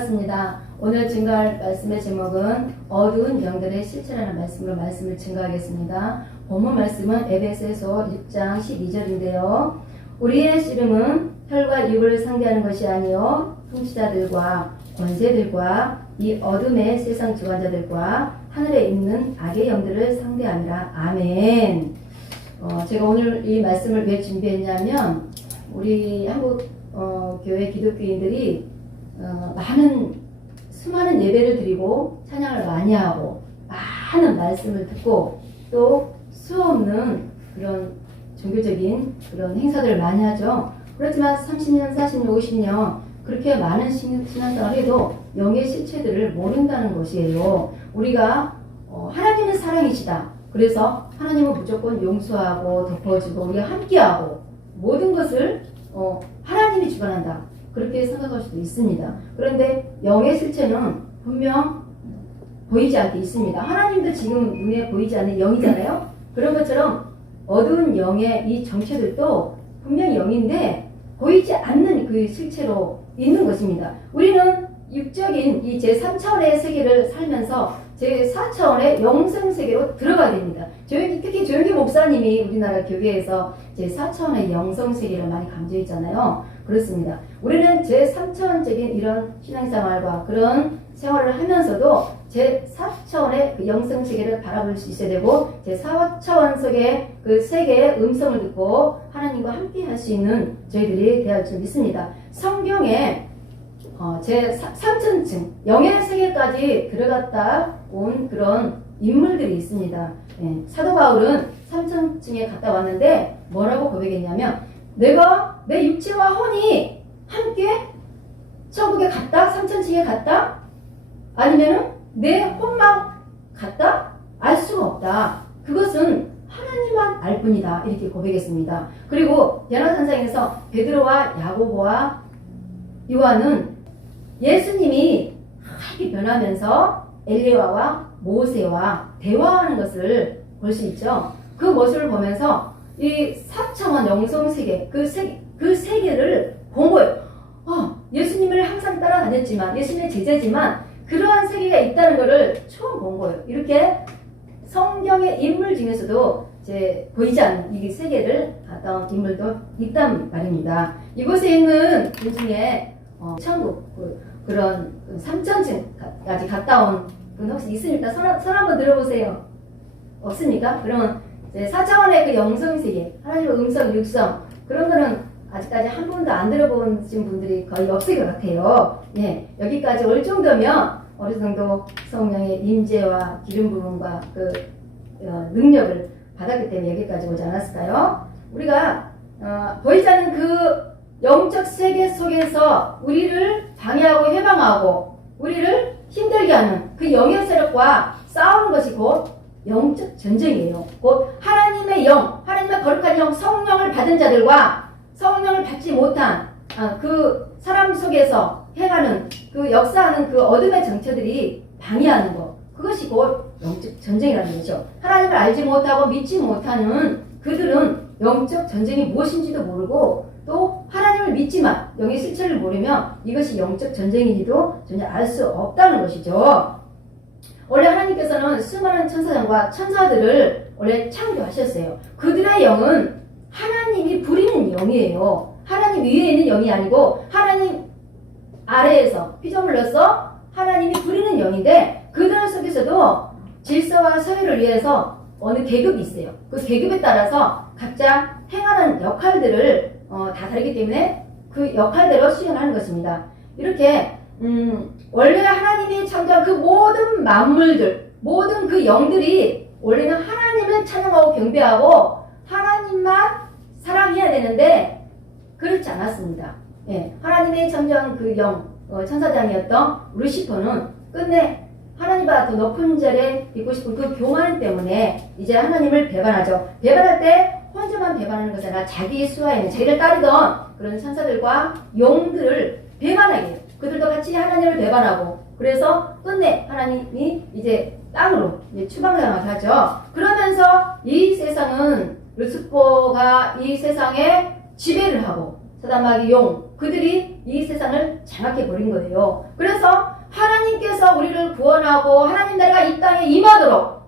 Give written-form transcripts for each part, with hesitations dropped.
반갑습니다. 오늘 증거할 말씀의 제목은 어두운 영들의 실체라는 말씀으로 말씀을 증거하겠습니다. 본문 말씀은 에베소서 6장 12절인데요. 우리의 씨름은 혈과 육을 상대하는 것이 아니요 통치자들과 권세들과 이 어둠의 세상 주관자들과 하늘에 있는 악의 영들을 상대하니라. 아멘. 제가 오늘 이 말씀을 왜 준비했냐면 우리 한국 교회 기독교인들이 수많은 예배를 드리고 찬양을 많이 하고 많은 말씀을 듣고 또 수없는 그런 종교적인 그런 행사들을 많이 하죠. 그렇지만 30년, 40년, 50년 그렇게 많은 신앙생활을 해도 영의 실체들을 모른다는 것이에요. 우리가 하나님은 사랑이시다. 그래서 하나님은 무조건 용서하고 덮어주고 우리가 함께하고 모든 것을 하나님이 주관한다. 그렇게 생각할 수도 있습니다. 그런데 영의 실체는 분명 보이지 않게 있습니다. 하나님도 지금 눈에 보이지 않는 영이잖아요. 그런 것처럼 어두운 영의 이 정체들도 분명히 영인데 보이지 않는 그 실체로 있는 것입니다. 우리는 육적인 이 제3차원의 세계를 살면서 제4차원의 영성 세계로 들어가야 됩니다. 특히 조영기 목사님이 우리나라 교회에서 제4차원의 영성 세계를 많이 강조했잖아요. 그렇습니다. 우리는 제3차원적인 이런 신앙생활과 그런 생활을 하면서도 제4차원의 그 영성 세계를 바라볼 수 있어야 되고 제4차원 속의 그 세계의 음성을 듣고 하나님과 함께 할 수 있는 저희들이 되어야 할 줄 믿습니다. 성경에 제3천층 영의 세계까지 들어갔다 온 그런 인물들이 있습니다. 사도 바울은 3천층에 갔다 왔는데 뭐라고 고백했냐면 내가 내 육체와 혼이 함께 천국에 갔다? 3천층에 갔다? 아니면은 내 혼만 갔다? 알 수가 없다. 그것은 하나님만 알 뿐이다. 이렇게 고백했습니다. 그리고 변화산상에서 베드로와 야고보와 요한은 예수님이 하얗게 변하면서 엘리야와 모세와 대화하는 것을 볼 수 있죠. 그 모습을 보면서 이 4차원 영성세계 그 세계를 본 거예요. 예수님을 항상 따라다녔지만 예수님의 제자지만 그러한 세계가 있다는 것을 처음 본 거예요. 이렇게 성경의 인물 중에서도 보이지 않는 이 세계를 갔다 온 인물도 있단 말입니다. 이곳에 있는 분 중에 천국 그런 3천층까지 갔다 온 분 혹시 있습니까? 손 한번 들어보세요. 없습니까? 그러면 4차원의 그 영성세계, 하나님의 음성, 육성 그런 거는 아직까지 한 번도 안 들어보신 분들이 거의 없을 것 같아요. 여기까지 올 정도면 어느 정도 성령의 임재와 기름 부음과 그 능력을 받았기 때문에 여기까지 오지 않았을까요? 우리가 보이지 않는 그 영적 세계 속에서 우리를 방해하고 해방하고 우리를 힘들게 하는 그 영의 세력과 싸우는 것이 곧 영적 전쟁이에요. 곧 하나님의 영, 하나님의 거룩한 영, 성령을 받은 자들과 성령을 받지 못한 그 사람 속에서 행하는 그 역사하는 그 어둠의 정체들이 방해하는 것. 그것이 곧 영적 전쟁이라는 거죠. 하나님을 알지 못하고 믿지 못하는 그들은 영적 전쟁이 무엇인지도 모르고 또 하나님을 믿지만 영의 실체를 모르면 이것이 영적 전쟁인지도 전혀 알 수 없다는 것이죠. 원래 하나님께서는 수많은 천사장과 천사들을 원래 창조하셨어요. 그들의 영은 하나님이 부리는 영이에요. 하나님 위에 있는 영이 아니고 하나님 아래에서 피조물로서 하나님이 부리는 영인데 그들 속에서도 질서와 서열을 위해서 어느 계급이 있어요. 그 계급에 따라서 각자 행하는 역할들을 다 다르기 때문에 그 역할대로 수행하는 것입니다. 이렇게 원래 하나님이 창조한 그 모든 만물들, 모든 그 영들이 원래는 하나님을 찬양하고 경배하고 하나님만 사랑해야 되는데 그렇지 않았습니다. 하나님이 창조한 그 영, 천사장이었던 루시퍼는 끝내 하나님보다 더 높은 자리에 있고 싶은 그 교만 때문에 이제 하나님을 배반하죠. 배반할 때 혼자만 배반하는 것이 아니라 자기 수하에 있는 자기를 따르던 그런 천사들과 용들을 배반하게 해요. 그들도 같이 하나님을 배반하고 그래서 끝내 하나님이 이제 땅으로 추방당하게 하죠. 그러면서 이 세상은 루시퍼가 이 세상에 지배를 하고 사단, 마귀, 용, 그들이 이 세상을 장악해 버린 거예요. 그래서 하나님께서 우리를 구원하고 하나님 나라가 이 땅에 임하도록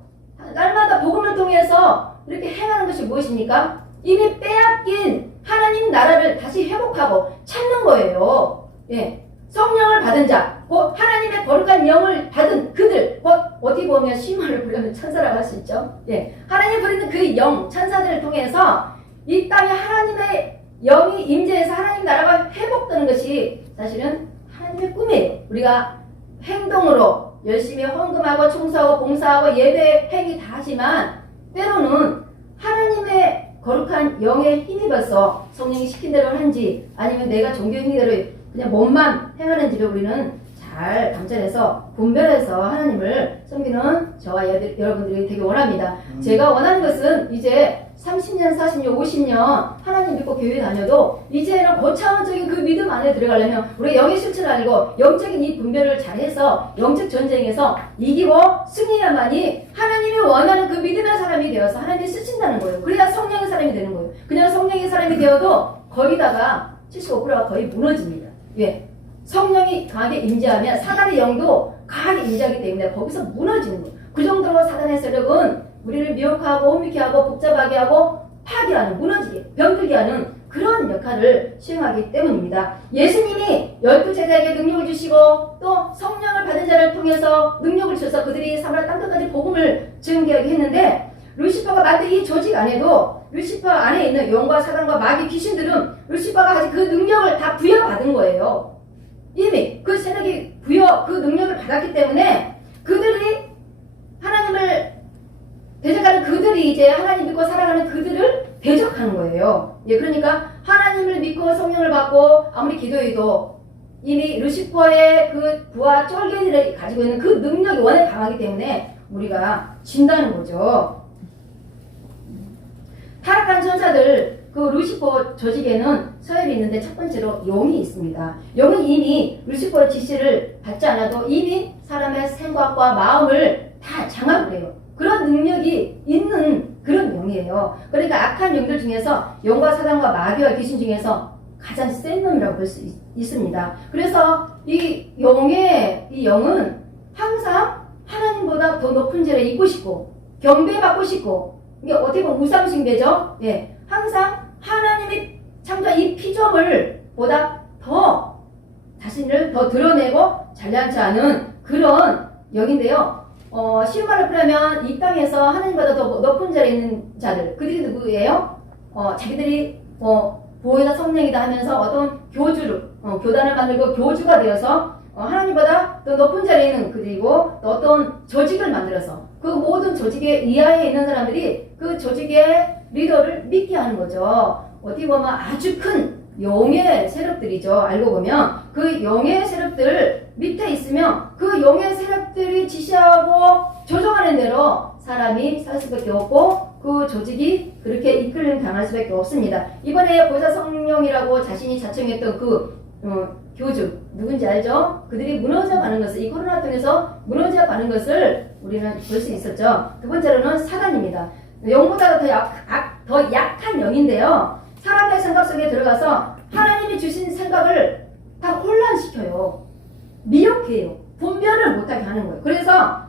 날마다 복음을 통해서 이렇게 행하는 것이 무엇입니까? 이미 빼앗긴 하나님 나라를 다시 회복하고 찾는 거예요. 예. 성령을 받은 자, 곧 하나님의 거룩한 영을 받은 그들, 곧 어떻게 보면 심화를 부르면 천사라고 할 수 있죠. 예. 하나님 부리는 그 영, 천사들을 통해서 이 땅에 하나님의 영이 임재해서 하나님 나라가 회복되는 것이 사실은 하나님의 꿈이에요. 우리가 행동으로 열심히 헌금하고 청소하고 봉사하고 예배 행위 다 하지만 때로는 하나님의 거룩한 영에 힘입어서 성령이 시킨 대로 하는지 아니면 내가 종교 행위대로 그냥 몸만 행하는지를 우리는 잘 감찰해서 분별해서 하나님을 섬기는 저와 여러분들이 되게 원합니다. 제가 원하는 것은 이제 30년, 40년, 50년 하나님 믿고 교회 다녀도 이제는 고차원적인 그 믿음 안에 들어가려면 우리 영의 실체를 알고 영적인 이 분별을 잘해서 영적 전쟁에서 이기고 승리해야만이 하나님이 원하는 그 믿음의 사람이 되어서 하나님이 쓰신다는 거예요. 그래야 성령의 사람이 되는 거예요. 그냥 성령의 사람이 되어도 거기다가 75%가 거의 무너집니다. 왜? 성령이 강하게 임재하면 사단의 영도 강하게 임재하기 때문에 거기서 무너지는 거예요. 그 정도로 사단의 세력은 우리를 미혹하고 혼미케 하고 복잡하게 하고 파괴하는, 무너지게, 병들게 하는 그런 역할을 수행하기 때문입니다. 예수님이 12제자에게 능력을 주시고 또 성령을 받은 자를 통해서 능력을 주셔서 그들이 사마리아 땅끝까지 복음을 증거하게 했는데 루시퍼가 만든 이 조직 안에도 루시퍼 안에 있는 영과 사단과 마귀 귀신들은 루시퍼가 아직 그 능력을 다 부여받은 거예요. 이미 그 세력이 그 능력을 받았기 때문에 그들이 하나님을 대적하는 그들이 이제 하나님 믿고 살아가는 그들을 대적하는 거예요. 예, 그러니까 하나님을 믿고 성령을 받고 아무리 기도해도 이미 루시퍼의 그 부하 쫄개들이 가지고 있는 그 능력이 워낙 강하기 때문에 우리가 진다는 거죠. 타락한 천사들 그 루시퍼 조직에는 서열이 있는데 첫 번째로 용이 있습니다. 용은 이미 루시퍼의 지시를 받지 않아도 이미 사람의 생각과 마음을 다 장악을 해요. 그런 능력이 있는 그런 영이에요. 그러니까 악한 영들 중에서 영과 사단과 마귀와 귀신 중에서 가장 센 놈이라고 볼 수 있습니다. 그래서 이 영은 항상 하나님보다 더 높은 자리에 있고 싶고 경배받고 싶고 이게 어떻게 보면 우상숭배죠. 예, 항상 하나님이 창조한 이 피조물 보다 더 자신을 더 드러내고 잘나지 않은 그런 영인데요. 쉬운 말로 풀면 이 땅에서 하나님보다 더 높은 자리에 있는 자들, 그들이 누구예요? 자기들이 보혜다 성령이다 하면서 어떤 교단을 만들고 교주가 되어서 하나님보다 더 높은 자리에 있는 그들이고 또 어떤 조직을 만들어서 그 모든 조직의 이하에 있는 사람들이 그 조직의 리더를 믿게 하는 거죠. 어떻게 보면 아주 큰 용의 세력들이죠. 알고 보면 그 용의 세력들 밑에 있으면 그 용의 세력들이 지시하고 조종하는 대로 사람이 살 수밖에 없고 그 조직이 그렇게 이끌림 당할 수밖에 없습니다. 이번에 보혜사 성령이라고 자신이 자청했던 그 교주 누군지 알죠? 그들이 무너져가는 것을 이 코로나 통해서 무너져가는 것을 우리는 볼 수 있었죠. 두 번째로는 사단입니다. 영보다 더 약한 영인데요. 사람의 생각 속에 들어가서 하나님이 주신 생각을 다 혼란시켜요. 미혹해요. 분별을 못하게 하는 거예요. 그래서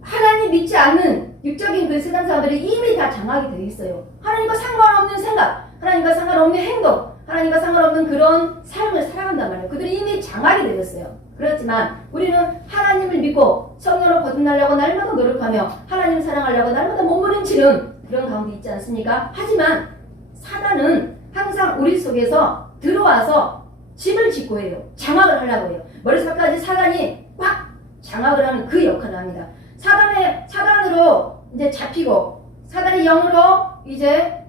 하나님 믿지 않는 육적인 그 세상 사람들이 이미 다 장악이 되어 있어요. 하나님과 상관없는 생각, 하나님과 상관없는 행동, 하나님과 상관없는 그런 삶을 살아간단 말이에요. 그들이 이미 장악이 되었어요. 그렇지만 우리는 하나님을 믿고 성령을 거듭나려고 날마다 노력하며 하나님을 사랑하려고 날마다 몸부림치는 그런 가운데 있지 않습니까? 하지만 사단은 항상 우리 속에서 들어와서 집을 짓고 해요. 장악을 하려고 해요. 머릿속까지 사단이 꽉 장악을 하는 그 역할을 합니다. 사단으로 이제 잡히고 사단의 영으로 이제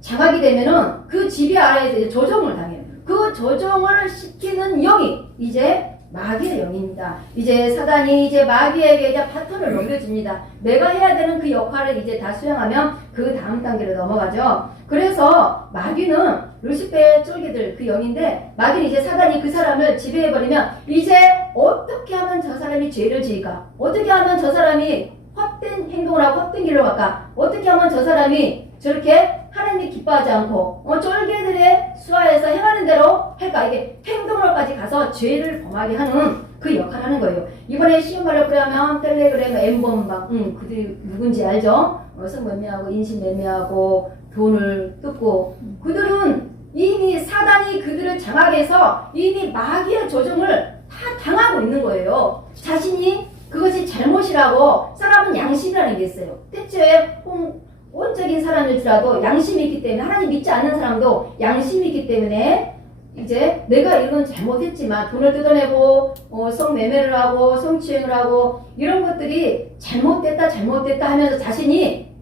장악이 되면은 그 지배 아래에서 이제 조종을 당해요. 그 조종을 시키는 영이 이제 마귀의 영입니다. 이제 사단이 이제 마귀에게 이제 바톤을 넘겨줍니다. 내가 해야 되는 그 역할을 이제 다 수행하면 그 다음 단계로 넘어가죠. 그래서 마귀는 루시페의 쫄개들 그 영인데 마귀는 이제 사단이 그 사람을 지배해버리면 이제 어떻게 하면 저 사람이 죄를 지을까? 어떻게 하면 저 사람이 헛된 행동을 하고 헛된 길로 갈까? 어떻게 하면 저 사람이 저렇게 하나님 하나님이 기뻐하지 않고 쫄개들의 수하에서 행하는 대로 할까? 이게 행동으로까지 가서 죄를 범하게 하는 그 역할을 하는 거예요. 이번에 쉬운 말로 그러면 텔레그램, 엠범방, 그들이 누군지 알죠? 성매매하고 인신매매하고 돈을 뜯고 그들은 이미 사단이 그들을 장악해 해서 이미 마귀의 조종을 다 당하고 있는 거예요. 자신이 그것이 잘못이라고 사람은 양심이라는 게 있어요. 대체에 온적인 사람일지라도 양심이 있기 때문에 하나님 믿지 않는 사람도 양심이 있기 때문에 이제 내가 이건 잘못했지만 돈을 뜯어내고 성매매를 하고 성추행을 하고 이런 것들이 잘못됐다 하면서 자신이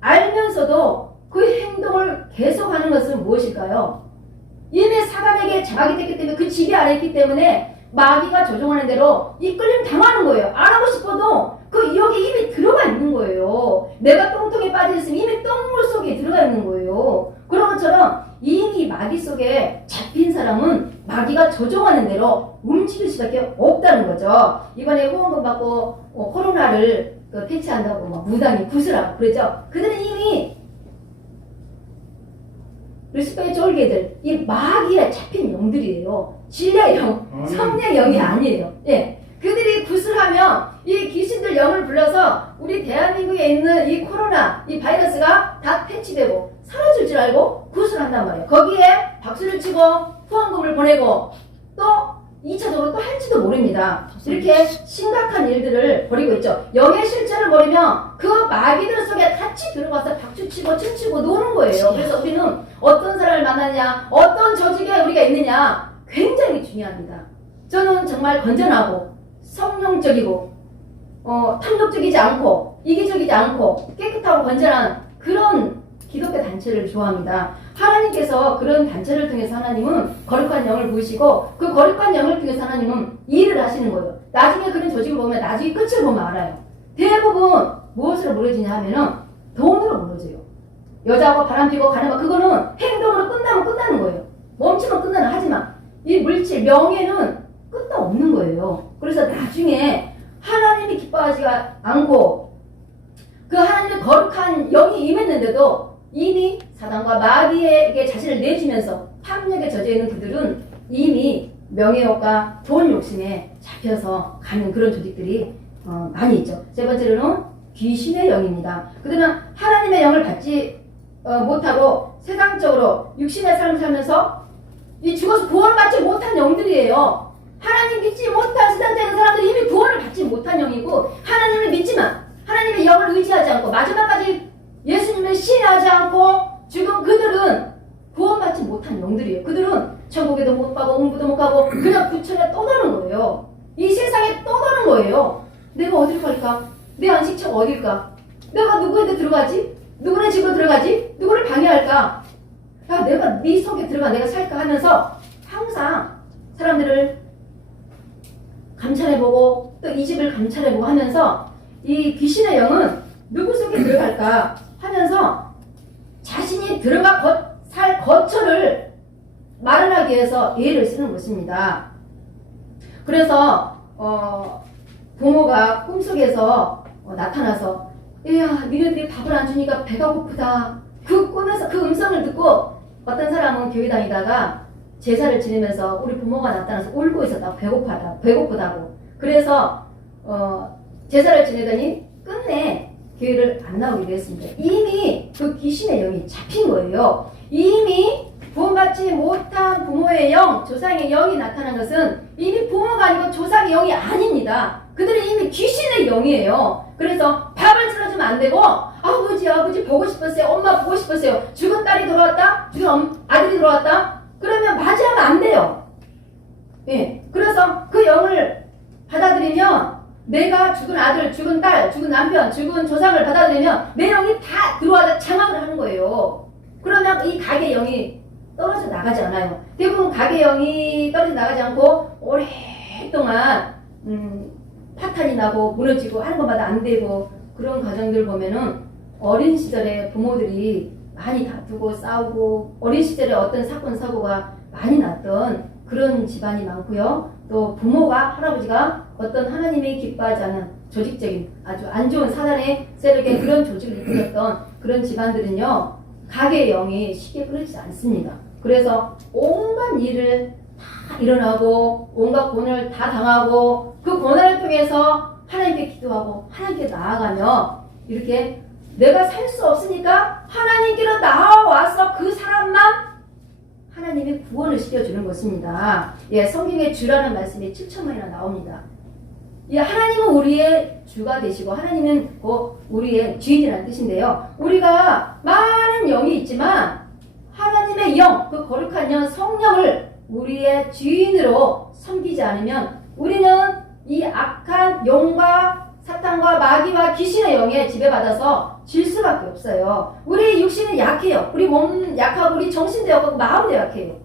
알면서도 그 행동을 계속하는 것은 무엇일까요? 이미 사단에게 장악이 됐기 때문에 그 지배 아래 있기 때문에 마귀가 조종하는 대로 이끌림 당하는 거예요. 안 하고 싶어도 그 여기 이미 들어가 있는 거예요. 내가 똥통에 빠져있으면 이미 똥물 속에 들어가 있는 거예요. 그런 것처럼 이미 마귀 속에 잡힌 사람은 마귀가 조종하는 대로 움직일 수밖에 없다는 거죠. 이번에 후원금 받고 코로나를 퇴치한다고 막 무당이 구슬하고 그랬죠. 그들은 이미 루시퍼의 쫄개들, 이 마귀에 잡힌 영들이에요. 진리의 영, 성령의 영이 아니에요. 예. 그들이 구슬하면 이 귀신들 영을 불러서 우리 대한민국에 있는 이 코로나, 이 바이러스가 다 퇴치되고 사라질 줄 알고 구슬한단 말이에요. 거기에 박수를 치고 후원금을 보내고 또 2차적으로 또 할지도 모릅니다. 이렇게 심각한 일들을 벌이고 있죠. 영의 실체를 모르면 그 마귀들 속에 같이 들어가서 박수치고 춤추고 노는 거예요. 그래서 우리는 어떤 사람을 만나냐, 어떤 조직에 우리가 있느냐 굉장히 중요합니다. 저는 정말 건전하고 성령적이고 탐욕적이지 않고 이기적이지 않고 깨끗하고 건전한 그런 기독교 단체를 좋아합니다. 하나님께서 그런 단체를 통해서 하나님은 거룩한 영을 부으시고 그 거룩한 영을 통해서 하나님은 일을 하시는 거예요. 나중에 그런 조직을 보면 나중에 끝을 보면 알아요. 대부분 무엇으로 무너지냐 하면은 돈으로 무너져요. 여자하고 바람피고 가는 거 그거는 행동으로 끝나면 끝나는 거예요. 멈추면 끝나는 하지만 이 물질 명예는 끝도 없는 거예요. 그래서 나중에 하나님이 기뻐하지 않고 그 하나님의 거룩한 영이 임했는데도 이미 사단과 마귀에게 자신을 내주면서 탐욕에 젖어있는 그들은 이미 명예욕과 돈 욕심에 잡혀서 가는 그런 조직들이 많이 있죠. 세 번째로는 귀신의 영입니다. 그들은 하나님의 영을 받지 못하고 세상적으로 육신의 삶을 살면서 이 죽어서 구원받지 못한 영들이에요. 하나님 믿지 못한 세상적인 사람들이 이미 구원을 받지 못한 영이고 하나님을 믿지만 하나님의 영을 의지하지 않고 마지막까지 예수님을 신뢰하지 않고 지금 그들은 구원받지 못한 영들이에요. 그들은 천국에도 못 가고 음부도 못 가고 그냥 부천에 떠도는 거예요. 이 세상에 떠도는 거예요. 내가 어딜 갈까? 내 안식처가 어딜까? 내가 누구한테 들어가지? 누구네 집으로 들어가지? 누구를 방해할까? 야, 내가 네 속에 들어가 내가 살까 하면서 항상 사람들을 감찰해보고 또 이 집을 감찰해보고 하면서 이 귀신의 영은 누구 속에 들어갈까 하면서 자신이 들어가 살 거처를 마련하기 위해서 애를 쓰는 것입니다. 그래서 부모가 꿈속에서 나타나서 야 니네들이 밥을 안 주니까 배가 고프다. 그 꿈에서 그 음성을 듣고 어떤 사람은 교회 다니다가 제사를 지내면서 우리 부모가 나타나서 울고 있었다고 배고프다고 그래서 제사를 지내더니 끝내 교회를 안 나오기로 했습니다. 이미 그 귀신의 영이 잡힌 거예요. 이미 구원받지 못한 부모의 영, 조상의 영이 나타난 것은 이미 부모가 아니고 조상의 영이 아닙니다. 그들은 이미 귀신의 영이에요. 그래서 밥을 차려주면 안 되고 아버지 보고 싶었어요. 엄마 보고 싶었어요. 죽은 딸이 돌아왔다? 죽은 아들이 돌아왔다? 그러면 맞이하면 안 돼요. 예. 그래서 그 영을 받아들이면 내가 죽은 아들, 죽은 딸, 죽은 남편, 죽은 조상을 받아들이면 내 영이 다 들어와서 장악을 하는 거예요. 그러면 이 가게 영이 떨어져 나가지 않아요. 대부분 가게 영이 떨어져 나가지 않고 오랫동안 파탄이 나고 무너지고 하는 것마다 안 되고 그런 가정들 보면은 어린 시절에 부모들이 많이 다투고 싸우고 어린 시절에 어떤 사건 사고가 많이 났던 그런 집안이 많고요. 또 부모가 할아버지가 어떤 하나님이 기뻐하지 않은 조직적인 아주 안 좋은 사단의 세력의 그런 조직을 이끌었던 그런 집안들은요 가게의 영이 쉽게 끊어지지 않습니다. 그래서 온갖 일을 다 일어나고 온갖 고난을 다 당하고 그 고난을 통해서 하나님께 기도하고 하나님께 나아가며 이렇게 내가 살 수 없으니까 하나님께로 나와서 그 사람만 하나님이 구원을 시켜주는 것입니다. 예, 성경에 주라는 말씀이 7천번이나 나옵니다. 예, 하나님은 우리의 주가 되시고 하나님은 우리의 주인이라는 뜻인데요. 우리가 많은 영이 있지만 하나님의 영, 그 거룩한 영, 성령을 우리의 주인으로 섬기지 않으면 우리는 이 악한 영과 사탄과 마귀와 귀신의 영에 지배받아서 질 수밖에 없어요. 우리 육신은 약해요. 우리 몸 약하고 우리 정신도 약하고 마음도 약해요.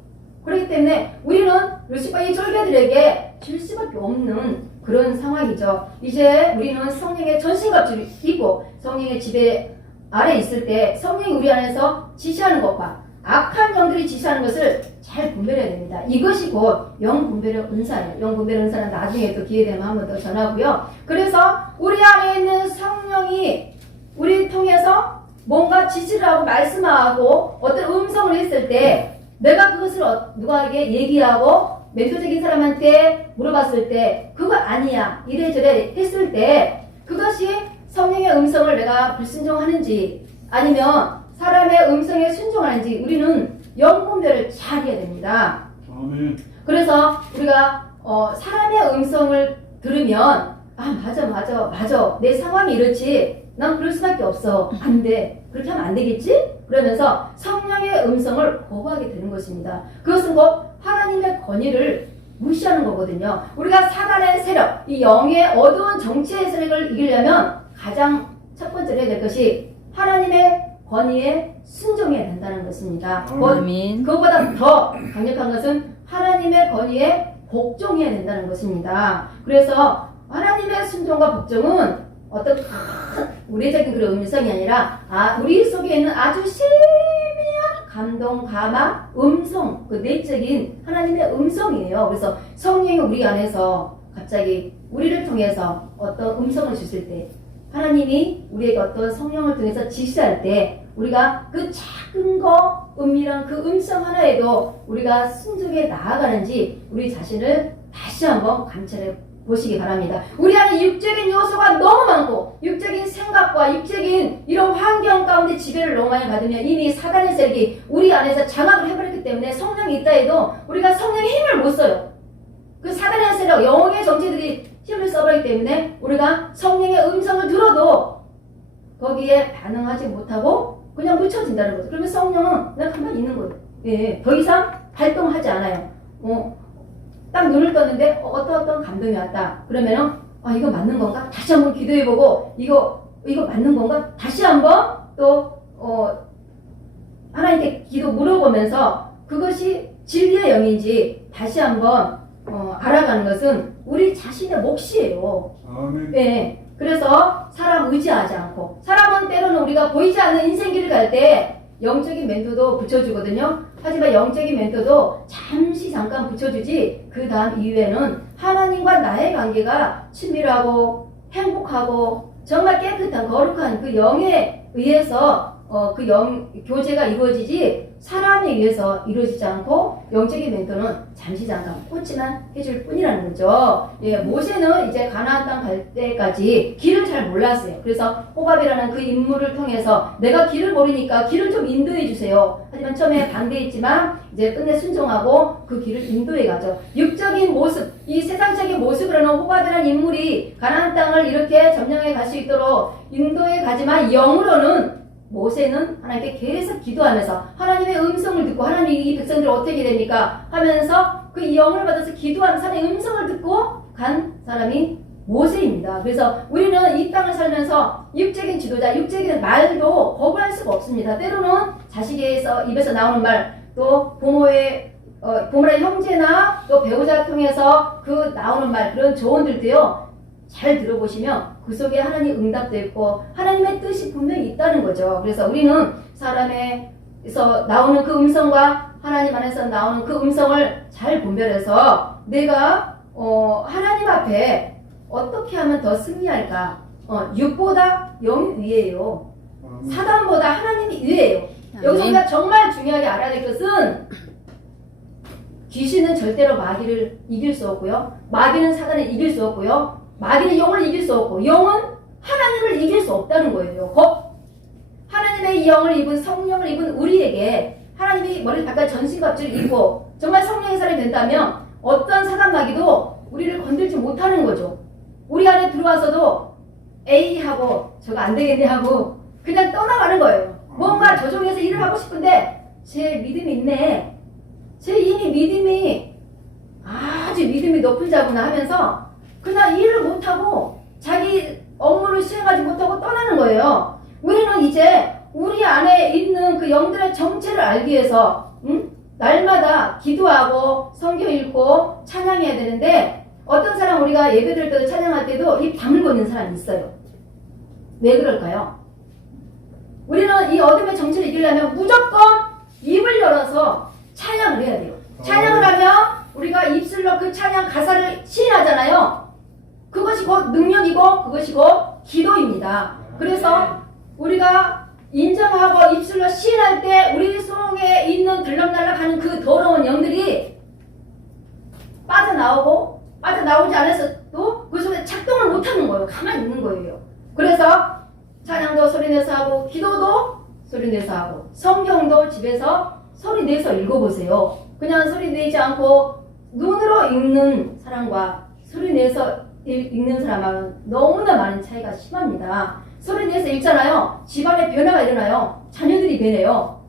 그렇기 때문에 우리는 루시퍼의 쫄개들에게 질 수밖에 없는 그런 상황이죠. 이제 우리는 성령의 전신갑주를 입고 성령의 지배 아래 있을 때 성령이 우리 안에서 지시하는 것과 악한 영들이 지시하는 것을 잘 분별해야 됩니다. 이것이 곧 영분별의 은사예요. 영분별의 은사는 나중에 또 기회 되면 한 번 더 전하고요. 그래서 우리 안에 있는 성령이 우리 통해서 뭔가 지시를 하고 말씀하고 어떤 음성을 했을 때 내가 그것을 누구에게 얘기하고 멘토적인 사람한테 물어봤을 때 그거 아니야 이래저래 했을 때 그것이 성령의 음성을 내가 불순종하는지 아니면 사람의 음성에 순종하는지 우리는 영분별을 잘 해야 됩니다. 아멘. 그래서 우리가 사람의 음성을 들으면 맞아 내 상황이 이렇지 난 그럴 수밖에 없어 안 돼 그렇게 하면 안 되겠지? 그러면서 성령의 음성을 거부하게 되는 것입니다. 그것은 곧 하나님의 권위를 무시하는 거거든요. 우리가 사단의 세력, 이 영의 어두운 정치의 세력을 이기려면 가장 첫 번째로 해야 될 것이 하나님의 권위에 순종해야 된다는 것입니다. 그것보다 더 강력한 것은 하나님의 권위에 복종해야 된다는 것입니다. 그래서 하나님의 순종과 복종은 어떤 큰 우리적인 그런 음성이 아니라 우리 속에 있는 아주 세미한 감동, 감화, 음성, 그 내적인 하나님의 음성이에요. 그래서 성령이 우리 안에서 갑자기 우리를 통해서 어떤 음성을 주실 때 하나님이 우리에게 어떤 성령을 통해서 지시할 때 우리가 그 작은 거 은밀한 그 음성 하나에도 우리가 순종해 나아가는지 우리 자신을 다시 한번 관찰해 보시기 바랍니다. 우리 안에 육적인 요소가 너무 많고 육적인 생각과 육적인 이런 환경 가운데 지배를 너무 많이 받으면 이미 사단의 세력이 우리 안에서 장악을 해버렸기 때문에 성령이 있다 해도 우리가 성령의 힘을 못 써요. 그 사단의 세력, 영의 정체들이 힘을 써버리기 때문에 우리가 성령의 음성을 들어도 거기에 반응하지 못하고 그냥 묻혀진다는 거죠. 그러면 성령은 그냥 가만히 있는 거예요. 예, 더 이상 활동하지 않아요. 딱 눈을 떴는데 어떤 감동이 왔다. 그러면은 이거 맞는 건가? 다시 한번 기도해보고 이거 맞는 건가? 다시 한번 또 하나님께 기도 물어보면서 그것이 진리의 영인지 다시 한번 알아가는 것은 우리 자신의 몫이에요. 아멘. 네. 그래서 사람 의지하지 않고 사람은 때로는 우리가 보이지 않는 인생길을 갈 때 영적인 멘토도 붙여주거든요. 하지만 영적인 멘토도 잠깐 붙여주지 그 다음 이후에는 하나님과 나의 관계가 친밀하고 행복하고 정말 깨끗한 거룩한 그 영에 의해서 그 영 교제가 이루어지지 사람에 의해서 이루어지지 않고 영적인 멘토는 잠깐 꽂지만 해줄 뿐이라는 거죠. 예, 모세는 이제 가나안 땅 갈 때까지 길을 잘 몰랐어요. 그래서 호밥이라는 그 인물을 통해서 내가 길을 모르니까 길을 좀 인도해 주세요. 하지만 처음에 반대했지만 이제 끝내 순종하고 그 길을 인도해 가죠. 육적인 모습, 이 세상적인 모습으로는 호밥이라는 인물이 가나안 땅을 이렇게 점령해 갈 수 있도록 인도해 가지만 영으로는 모세는 하나님께 계속 기도하면서 하나님의 음성을 듣고 하나님이 이 백성들을 어떻게 됩니까? 하면서 그 영을 받아서 기도하면서 하나님의 음성을 듣고 간 사람이 모세입니다. 그래서 우리는 이 땅을 살면서 육적인 지도자, 육적인 말도 거부할 수가 없습니다. 때로는 자식에서 입에서 나오는 말, 또 부모의 형제나 또 배우자 통해서 그 나오는 말, 그런 조언들도요. 잘 들어보시면 그 속에 하나님 응답도 있고 하나님의 뜻이 분명히 있다는 거죠. 그래서 우리는 사람에서 나오는 그 음성과 하나님 안에서 나오는 그 음성을 잘 분별해서 내가 하나님 앞에 어떻게 하면 더 승리할까? 육보다 영이 위에요. 사단보다 하나님이 위에요. 여기서 우리가 정말 중요하게 알아야 될 것은 귀신은 절대로 마귀를 이길 수 없고요. 마귀는 사단을 이길 수 없고요. 마귀는 영을 이길 수 없고 영은 하나님을 이길 수 없다는 거예요. 하나님의 영을 입은 성령을 입은 우리에게 하나님이 머리를 닦아 전신갑주를 입고 정말 성령의 사람이 된다면 어떤 사단 마귀도 우리를 건들지 못하는 거죠. 우리 안에 들어와서도 에이 하고 저거 안 되겠네 하고 그냥 떠나가는 거예요. 뭔가 조종해서 일을 하고 싶은데 제 믿음이 있네. 제 이미 믿음이 아주 믿음이 높은 자구나 하면서 그냥 일을 못하고 자기 업무를 수행하지 못하고 떠나는 거예요. 우리는 이제 우리 안에 있는 그 영들의 정체를 알기 위해서 날마다 기도하고 성경 읽고 찬양해야 되는데 어떤 사람 우리가 예배 드릴 때도 찬양할 때도 입 다물고 있는 사람이 있어요. 왜 그럴까요? 우리는 이 어둠의 정체를 이기려면 무조건 입을 열어서 찬양을 해야 돼요. 찬양을 하면 우리가 입술로 그 찬양 가사를 시인하잖아요. 그것이 곧 능력이고 그것이 곧 기도입니다. 그래서 우리가 인정하고 입술로 시인할 때 우리 속에 있는 들락날락 하는 그 더러운 영들이 빠져나오지 않았어도 그 속에 작동을 못하는 거예요. 가만히 있는 거예요. 그래서 찬양도 소리내서 하고 기도도 소리내서 하고 성경도 집에서 소리내서 읽어보세요. 그냥 소리내지 않고 눈으로 읽는 사람과 소리내서 읽는 사람은 너무나 많은 차이가 심합니다. 소리내서 읽잖아요. 집안에 변화가 일어나요. 자녀들이 변해요.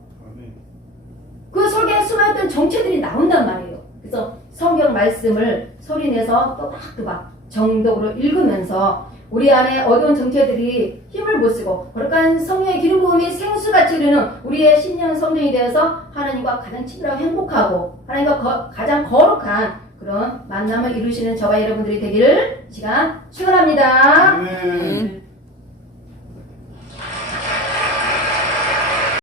그 속에 숨어있던 정체들이 나온단 말이에요. 그래서 성경 말씀을 소리내서 또박또박 정독으로 읽으면서 우리 안에 어두운 정체들이 힘을 못 쓰고 거룩한 성령의 기름 부음이 생수같이 흐르는 우리의 신령 성령이 되어서 하나님과 가장 친밀하고 행복하고 하나님과 가장 거룩한 그런 만남을 이루시는 저와 여러분들이 되기를 시간 축원합니다. 아멘.